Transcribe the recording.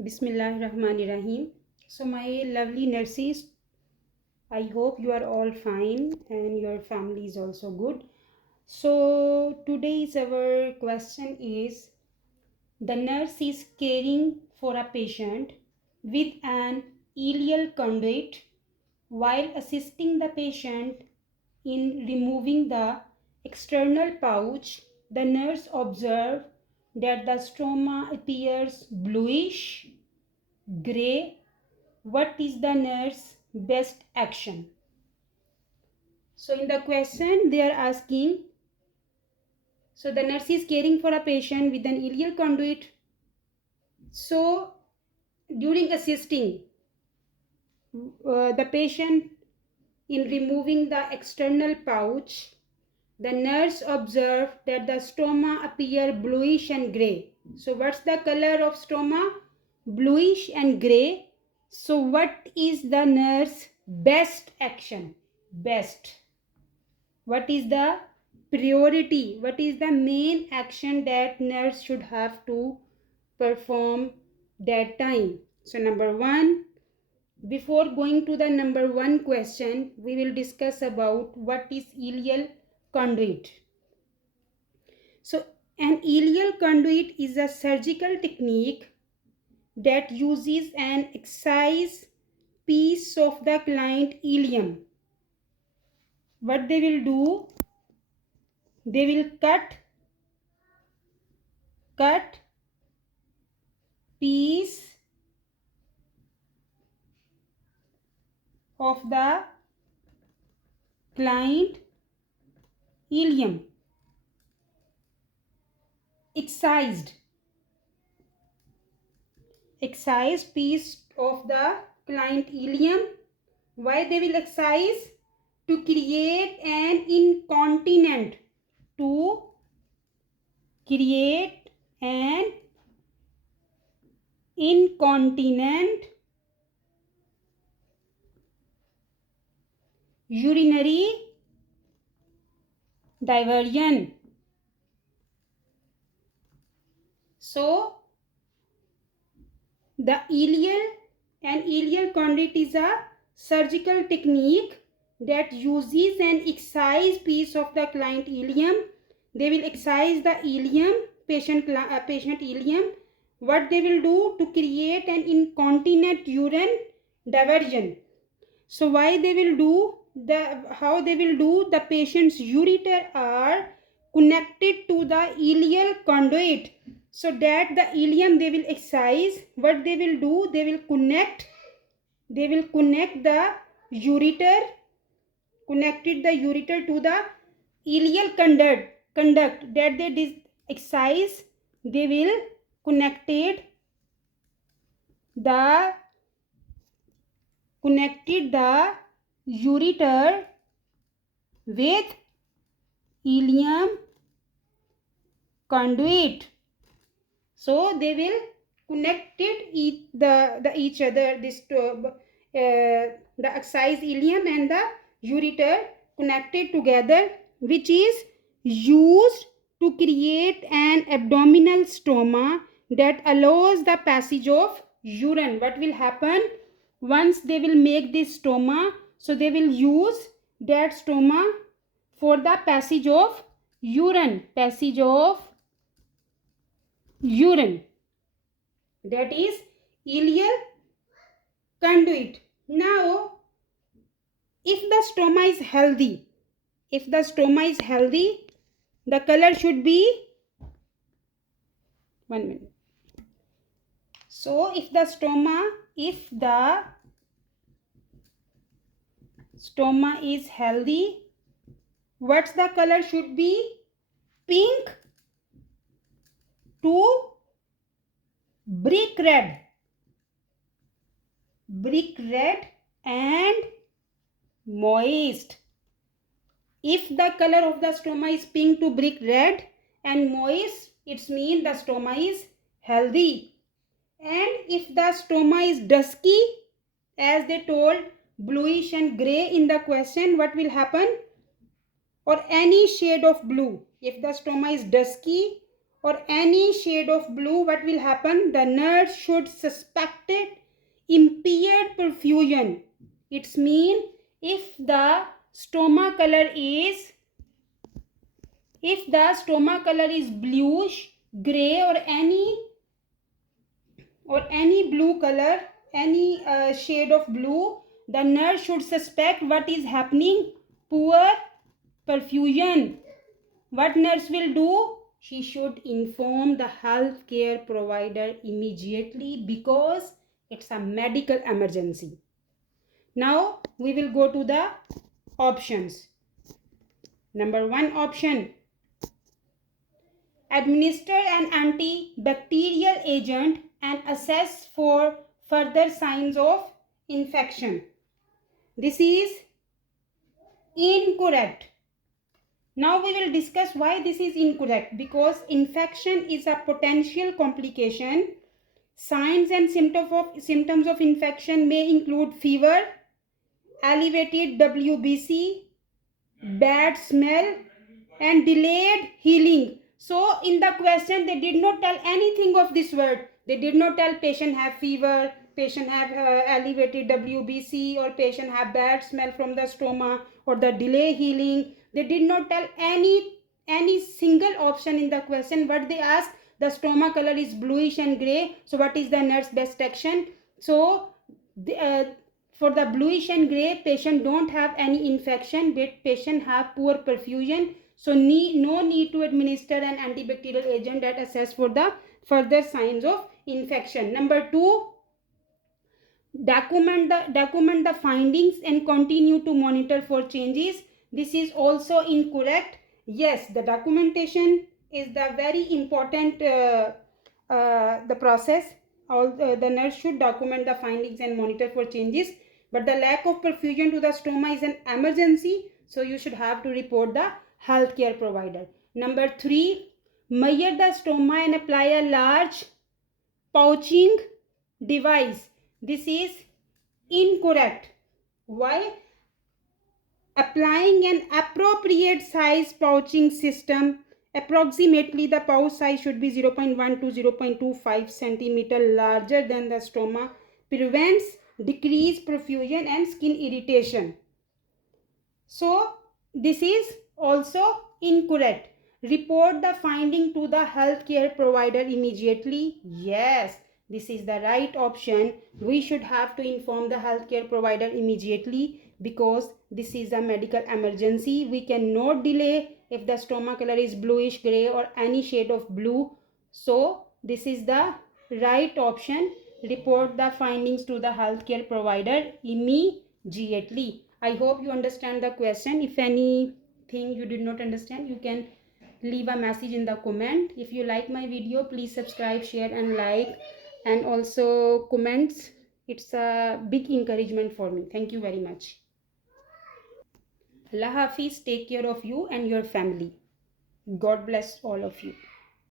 Bismillahirrahmanirrahim. So my lovely nurses, I hope you are all fine and your family is also good. So today's our question is, the nurse is caring for a patient with an ileal conduit. While assisting the patient in removing the external pouch, the nurse observed that the stroma appears bluish gray. What is the nurse best action? So in the question they are asking, so the nurse is caring for a patient with an ileal conduit. So during assisting the patient in removing the external pouch, the nurse observed that the stoma appear bluish and gray. So what's the color of stoma? Bluish and gray. So what is the nurse best action? Best. What is the priority? What is the main action that nurse should have to perform that time? So number one, before going to the number one question, we will discuss about what is ileal conduit. So an ileal conduit is a surgical technique that uses an excised piece of the client ileum. What they will do, they will cut piece of the client ileum. Excised piece of the client ileum. Why they will excise? To create an incontinent. To create an incontinent urinary diversion. So the ileal conduit is a surgical technique that uses an excised piece of the client ileum. They will excise the ileum, patient ileum. What they will do? To create an incontinent urine diversion. So why they will do how they will do? The patient's ureter are connected to the ileal conduit, so that the ileum they will excise. What they will do? They will connect the ureter, connected the ureter to the ileal conduct that they excise. They will connected the ureter with ileum conduit. So they will connected each other, this the excised ileum and the ureter connected together, which is used to create an abdominal stoma that allows the passage of urine. What will happen once they will make this stoma? So they will use that stoma for the passage of urine, that is ileal conduit. Now if the stoma is healthy, the color should be, 1 minute. So if the stoma is healthy, what's the color should be? Pink to brick red and moist. If the color of the stoma is pink to brick red and moist, it means the stoma is healthy. And if the stoma is dusky, as they told, bluish and gray in the question, what will happen? Or any shade of blue. If the stoma is dusky or any shade of blue, what will happen? The nurse should suspect it impaired perfusion. It's mean if the stoma color is bluish, gray, or any blue color, any shade of blue, the nurse should suspect what is happening, poor perfusion. What nurse will do? She should inform the healthcare provider immediately because it's a medical emergency. Now we will go to the options. Number 1 option, administer an antibacterial agent and assess for further signs of infection. This is incorrect. Now we will discuss why this is incorrect. Because infection is a potential complication. Signs and symptoms of infection may include fever, elevated WBC, bad smell, and delayed healing. So in the question they did not tell anything of this word. They did not tell patient have fever, patient have elevated WBC, or patient have bad smell from the stoma, or the delay healing. They did not tell any single option in the question. What they asked, the stoma color is bluish and gray, so what is the nurse best action? So for the bluish and gray, patient don't have any infection, but patient have poor perfusion, so no need to administer an antibacterial agent that assess for the further signs of infection. Number 2, document the findings and continue to monitor for changes. This is also incorrect. Yes, the documentation is the very important the process. The nurse should document the findings and monitor for changes, but the lack of perfusion to the stoma is an emergency, so you should have to report the healthcare provider. Number 3, measure the stoma and apply a large pouching device. This is incorrect. Why? Applying an appropriate size pouching system, approximately the pouch size should be 0.1 to 0.25 centimeter larger than the stoma, prevents decreased perfusion and skin irritation. So this is also incorrect. Report the finding to the healthcare provider immediately. Yes, this is the right option. We should have to inform the healthcare provider immediately because this is a medical emergency. We cannot delay if the stoma color is bluish gray or any shade of blue. So this is the right option. Report the findings to the healthcare provider immediately. I hope you understand the question. If anything you did not understand, you can leave a message in the comment. If you like my video, please subscribe, share and like, and also comments. It's a big encouragement for me. Thank you very much. Allah Hafiz. Take care of you and your family. God bless all of you.